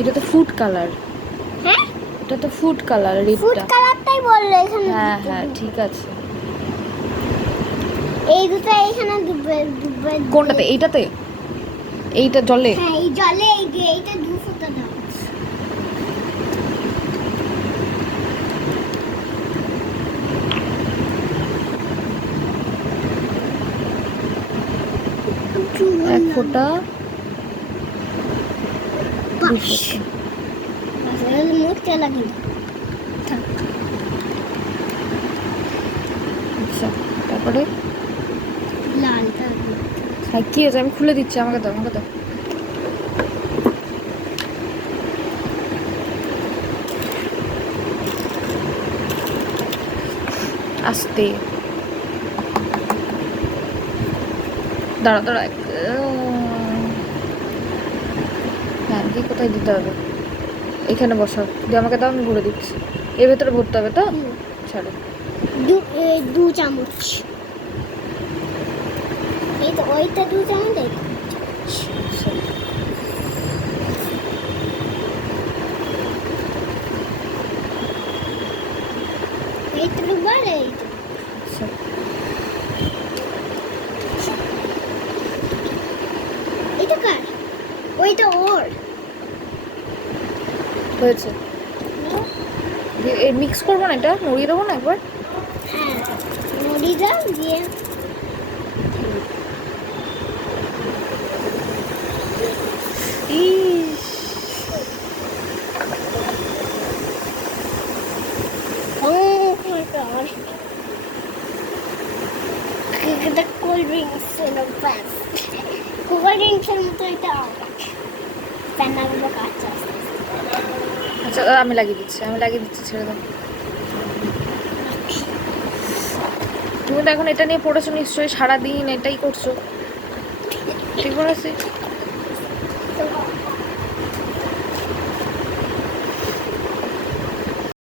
এটা তো food colour. হ্যাঁ এটা তো ফুড কালার। ফুড রেডটা। কালারটাই বললো এখানে। হ্যাঁ হ্যাঁ ঠিক আছে। এই দুটো এখানে ডুবে ডুবে। কোনটাতে? এইটাতে? এইটা জলে? হ্যাঁ এই জলে এই যে এইটা 2 ফোঁটা দাও। এক ফোঁটা, দু বাস ফোঁটা। আসলে মুখ চলা কিন্তু আচ্ছা তারপরে? লালটা হ্যাঁ কি আছে? আমি খুলে দিচ্ছি, আমাকে দাও, আমাকে দাও। আস্তে দাঁড়া দাঁড়া। হ্যাঁ দিয়ে কোথায় দিতে হবে? এখানে বসাও, দিয়ে আমাকে দাও, আমি ভরে দিচ্ছি। এর ভেতরে ভরতে হবে তো? ছাড়ো। 2 চামচ। এই তো ওইটা 2 চামচ এই তো। আচ্ছা। এই তো দুবার এই তো। আচ্ছা এটা কার? ওইটা ওর। হয়েছে। মিক্স করবো না, এটা নড়িয়ে দেবো না একবার? হ্যাঁ নড়ি দাও দিয়ে ইস, এটা কোল্ড ড্রিঙ্কস এর ব্যাস। কোল্ড ড্রিঙ্কসের মতো এটা প্যানাগুলো কাটছে আস্তে আস্তে। আচ্ছা আমি লাগিয়ে দিচ্ছি, আমি লাগিয়ে দিচ্ছি, ছেড়ে দাও। তুমি তো এখন এটা নিয়ে পড়েছো নিশ্চয়ই, সারাদিন এটাই করছো। ঠিক বলেছি?